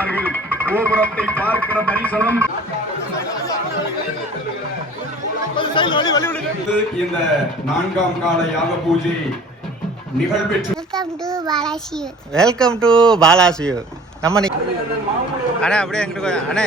கொண்டிருக்கிறார்கள் கோபுரத்தை பார்க்கிற தரிசனம். இந்த நான்காம் கால யாக puja நிகழ்பெற்று welcome to Balaji welcome to பாலாசியூ நம்ம அண்ணே அப்படியே எங்கிட்ட அண்ணே.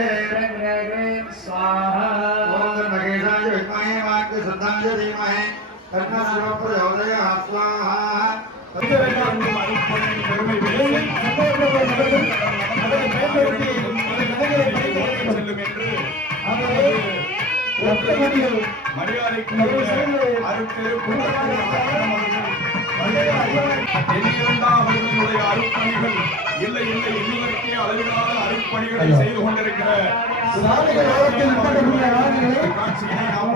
மரியாதைக்குரிய அருட்திரு அவர்களுடைய அருட்பணிகள். இல்லை இல்லை இன்னுவருக்கே அளவிலான அருட்பணிகளை செய்து கொண்டிருக்கிற காட்சியினை நாம்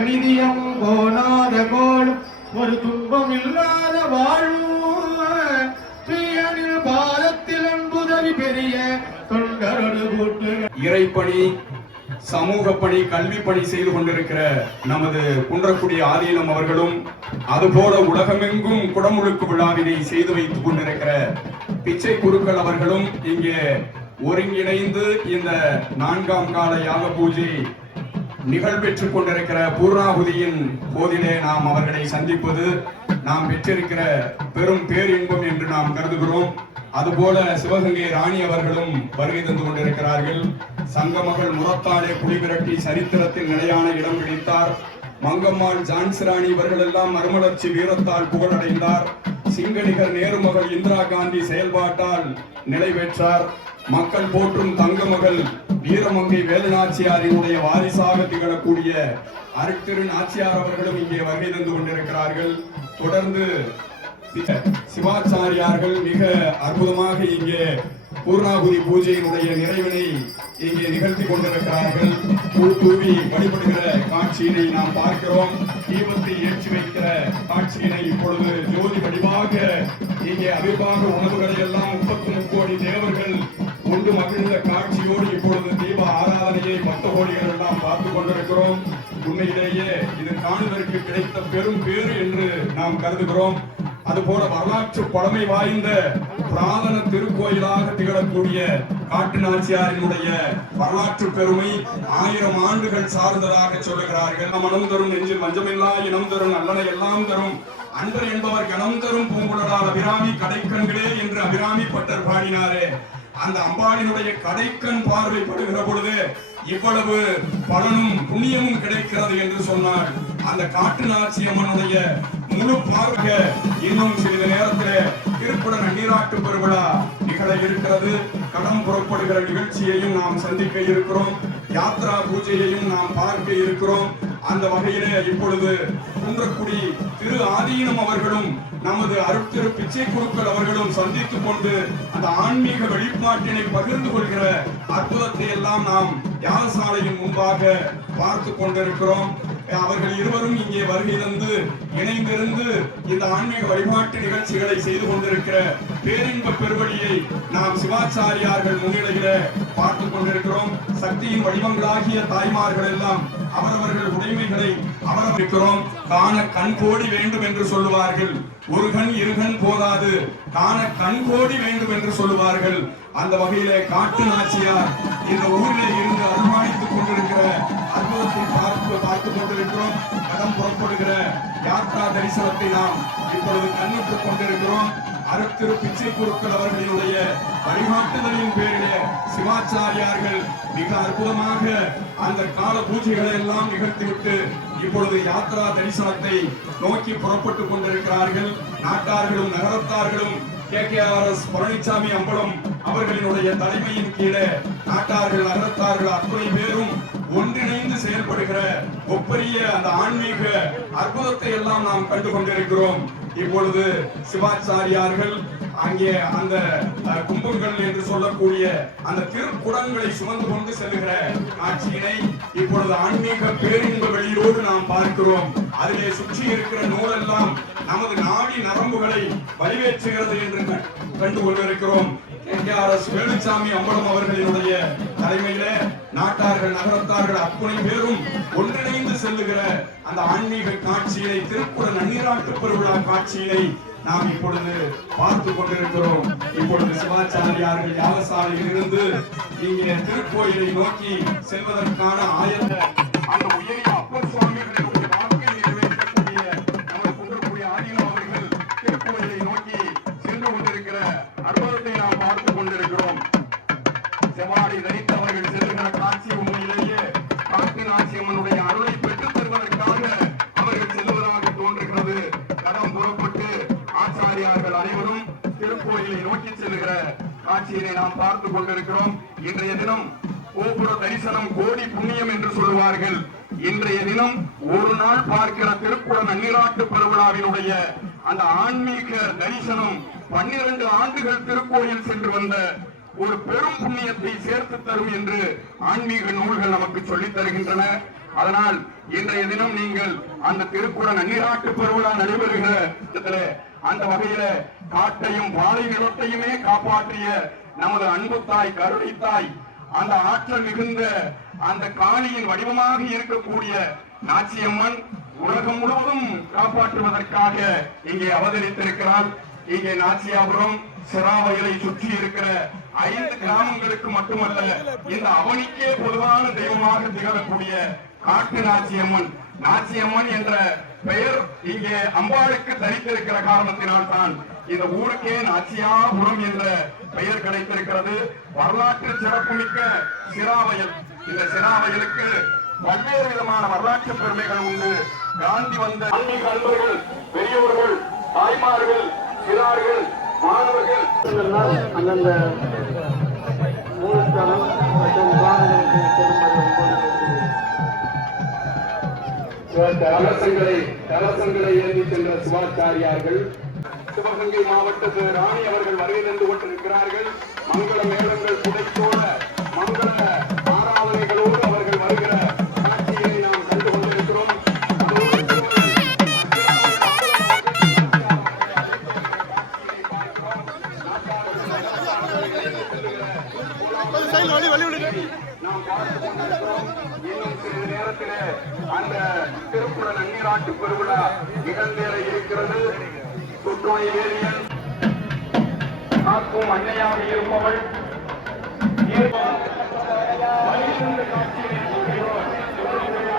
நிதியம் போனாத கோளும் ஒரு துன்பம் இல்லாத வாழும் பிரியனில் பாதத்தில் அன்புதவி பெரிய தொண்டரொடு கூட்டு. இறைப்பணி சமூக பணி கல்வி பணி செய்து கொண்டிருக்கிற நமது குன்றக்குடி ஆதீனம் அவர்களும் அதுபோல உலகமெங்கும் குடமுழுக்கு விழாவினை செய்து வைத்துக் கொண்டிருக்கிற பிச்சை குருக்கள் அவர்களும் இங்கே ஒருங்கிணைந்து இந்த நான்காம் கால யாக பூஜை நிகழ்பெற்றுக் கொண்டிருக்கிற பூர்ணாகுதியின் போதிலே நாம் அவர்களை சந்திப்பது நாம் பெற்றிருக்கிற பெரும் பேரின்பம் என்று நாம் கருதுகிறோம். அதுபோல சிவகங்கை ராணி அவர்களும் வருகை தந்து கொண்டிருக்கிறார்கள். சங்கமகள் முரத்தாலே குடிவிரட்டி சரித்திரத்தில் நிலையான இடம் பிடித்தார். மங்கம்மாள் ஜான்சி ராணி இவர்கள் எல்லாம் மறுமலர்ச்சி வீரத்தால் புகழடைந்தார். சிங்கடிகர் நேருமகள் இந்திரா காந்தி செயல்பாட்டால் நிலை பெற்றார். மக்கள் போற்றும் தங்கமகள் வீரமங்கை வேலுநாச்சியாரினுடைய வாரிசாக திகழக்கூடிய அருட்திரு நாச்சியார் அவர்களும் இங்கே வருகை தந்து கொண்டிருக்கிறார்கள். தொடர்ந்து சிவாச்சாரியார்கள் மிக அற்புதமாக இங்கே பூர்ணாகுதி பூஜையினுடைய நிறைவினை இங்கே நிகழ்த்தி கொண்டிருக்கிறார்கள். பூ தூவி வழிபடுகிற காட்சியினை நாம் பார்க்கிறோம். தீபத்தை ஏற்றி வைக்கிற காட்சியினை இப்பொழுது ஜோதி வடிவாக இங்கே அபிர்வாக உணவுகளை எல்லாம் முப்பத்தி முக்கோடி தேவர்கள் கொண்டு மகிழ்ந்த பெரும் பேறு என்று நாம் கருதுகிறோம். அதுபோல வரலாற்று பழமை வாய்ந்த புராதன திருக்கோயிலாக திகழக்கூடிய காட்டு நாச்சியாரினுடைய வரலாற்று பெருமை ஆயிரம் ஆண்டுகள் சார்ந்ததாக சொல்லுகிறார்கள். மனம் தரும் நெஞ்சில் மஞ்சமில்லா இனம் தரும் நல்லன எல்லாம் தரும். அன்பர் என்பவர் கணம் தரும் பூங்குழலால் அபிராமி கடைக்கண்களே என்று அபிராமி பட்டர் பாடினாரே. அந்த அம்பாளினுடைய கடைக்கண் பார்வை படுகிற பொழுது இவ்வளவு பலனும் புண்ணியமும் கிடைக்கிறது என்று சொன்னார் அந்த காட்டு நாச்சியம்மனுடைய முழு பார்க்க இன்னும் சிறிது நேரத்தில் திருப்பட நன்னீராட்டு பெருவிழா நிகழ இருக்கிறது. கடம் புறப்படுகிற நிகழ்ச்சியையும் நாம் சந்திக்க இருக்கிறோம். யாத்ரா பூஜையையும் நாம் பார்க்க இருக்கிறோம். அந்த வகையிலே இப்பொழுது குன்றக்குடி திரு ஆதீனம் அவர்களும் நமது அருட்திரு பிச்சை குழுக்கள் அவர்களும் சந்தித்துக் கொண்டு அந்த ஆன்மீக வெளிப்பாட்டினை பகிர்ந்து கொள்கிற அற்புதத்தை எல்லாம் நாம் யாகசாலையின் முன்பாக பார்த்து கொண்டிருக்கிறோம். அவர்கள் இருவரும் இங்கே வருகை தந்து இணைந்திருந்து இந்த ஆன்மீக வழிபாட்டு நிகழ்ச்சிகளை செய்து கொண்டிருக்கிற பேரின்ப பெருவழியை நாம் சிவாச்சாரியார்கள் முன்னிலையில பார்த்து கொண்டிருக்கிறோம். சக்தியின் வடிவங்களாகிய தாய்மார்கள் எல்லாம் அவரவர்கள் உடைமைகளை அவரவிக்கிறோம் காண கண் கோடி வேண்டும் என்று சொல்லுவார்கள். ஒரு கண் இரு கண் போதாது. காண கண் கோடி வேண்டும் என்று சொல்லுவார்கள். அந்த வகையிலே காட்டு நாச்சியார் இந்த ஊரிலே இருந்து அனுமானித்துக் கொண்டிருக்கிற அற்புதத்தை பார்த்து பார்த்துக் கொண்டிருக்கிறோம். கடம் புறப்படுகிற யாத்ரா தரிசனத்தை நாம் இப்பொழுது கண்ணுற்றுக் கொண்டிருக்கிறோம். அருத்திரு பிச்சை குருக்கள் அவர்களுடைய வழிகாட்டுதலின் பேரிலே சிவாச்சாரியார்கள் மிக அற்புதமாக அந்த கால பூஜைகளை எல்லாம் நிகழ்த்திவிட்டு இப்பொழுது யாத்ரா தரிசனத்தை நோக்கி புறப்பட்டுக் கொண்டிருக்கிறார்கள். நாட்டார்களும் நகரத்தார்களும் K K R S Palanisamy Ambalam அவர்களினுடைய தலைமையின் கீழே நாட்டார்கள் நகரத்தார்கள் அத்துணை பேரும் ஒன்றிணைந்து செயல்படுகிற ஒப்பரிய அந்த ஆன்மீக அற்புதத்தை எல்லாம் நாம் கண்டு கொண்டிருக்கிறோம். இப்பொழுது சிவாச்சாரியார்கள் அங்கே அந்த கும்பங்கள் என்று சொல்லக்கூடிய அந்த திருக்குடங்களை சுமந்து கொண்டு செல்லுகிற காட்சியினை இப்பொழுது ஆன்மீக பேரின்ப வெளியோடு நாம் பார்க்கிறோம். அதிலே சுற்றி இருக்கிற நூலெல்லாம் நமது நாடி நரம்புகளை வலிவேற்றுகிறது என்று கண்- கண்டு கொண்டிருக்கிறோம் எஸ். வேலுச்சாமி அம்பலம் அவர்களினுடைய தலைமையில நாட்டார்கள் நகரத்தார்கள் அத்துணை பேரும் ஒன்றிணைந்து செல்லுகிற அந்த ஆன்மீக காட்சியை திருக்குற நன்னீராட்டு பெருவிழா காட்சியினை நாம் இப்பொழுது பார்த்து கொண்டிருக்கிறோம். இப்பொழுது சிவாச்சாரியார்கள் யாகசாலையில் இருந்து இங்கே திருக்கோயிலை நோக்கி செல்வதற்கான ஆயத்த கோயிலை நோக்கி செல்லுகிற காட்சியினை நாம் பார்த்து கொண்டிருக்கிறோம். இன்றைய தினம் கோபுர தரிசனம் கோடி புண்ணியம் என்று சொல்லுவார்கள். இன்றைய தினம் ஒரு நாள் பார்க்கிற திருக்குட நன்னிராட்டு பெருவிழாவினுடைய அந்த ஆன்மீக தரிசனம் பன்னிரண்டு ஆண்டுகள் திருக்கோயில் சென்று வந்த ஒரு பெரும் புண்ணியத்தை சேர்த்து தரும் என்று ஆன்மீக நூல்கள் நமக்கு சொல்லித் தருகின்றன. அதனால் இன்றைய தினம் நீங்கள் அந்த திருக்குற நன்னிராட்டு பெருவிழா நடைபெறுகிற இடத்திலே அந்த வகையில காட்டையும் வாழை நிலத்தையுமே காப்பாற்றிய நமது அன்பு தாய் கருணை தாய் அந்த ஆற்றல் மிகுந்த அந்த காளியின் வடிவமாக இருக்கக்கூடிய நாச்சியம்மன் உலகம் முழுவதும் காப்பாற்றுவதற்காக இங்கே அவதரித்திருக்கிறார். இங்கே நாச்சியாபுரம் சிராவயலை சுற்றி இருக்கிற ஐந்து கிராமங்களுக்கு மட்டுமல்ல இந்த அவனிக்கே பொதுவான தெய்வமாக திகழக்கூடிய காட்டு நாச்சியம்மன் நாச்சியம்மன் என்ற பெயர் இங்கே அம்பாளுக்கு தரித்திருக்கிற காரணத்தினால் தான் இந்த ஊருக்கே நாச்சியாபுரம் என்ற பெயர் கிடைத்திருக்கிறது வரலாற்று சிறப்புமிக்க சிராவயல் இந்த சிராவயலுக்கு பல்வேறு விதமான வரலாற்று பெருமைகள் உண்டு காந்தி வந்த ஆன்மீக அன்பர்கள் பெரியவர்கள் தாய்மார்கள் சிறார்கள் மாணவர்கள் அந்தந்த மூலஸ்தானம் மற்றும் வாகனங்களுக்கு பெரும்படி கலசங்களை கலசங்களை ஏந்தி சென்ற சிவாச்சாரியார்கள் சிவகங்கை மாவட்டத்து ராணி அவர்கள் வருகை நின்று கொண்டிருக்கிறார்கள். மங்கள மேளங்கள் புதைத்தோடு திருப்புற நன்னீராட்டு பெருவிழா நிகழ்ந்தேற இருக்கிறது. புற்றுநோய் வேதியன் காக்கும் அன்னையாக இருப்பவள். காட்சியை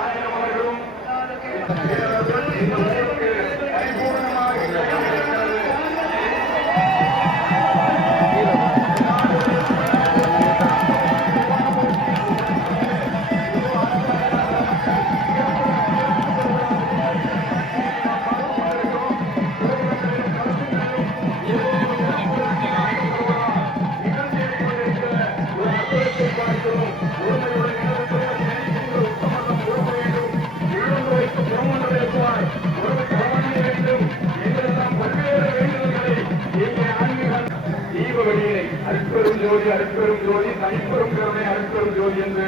ஆயிரம் அவர்களும் தீப வெளியினை அருட்பெரும் ஜோதி அருட்பெரும் ஜோதி தனிப்பெரும் கருணை அருட்பெரும் ஜோதி என்று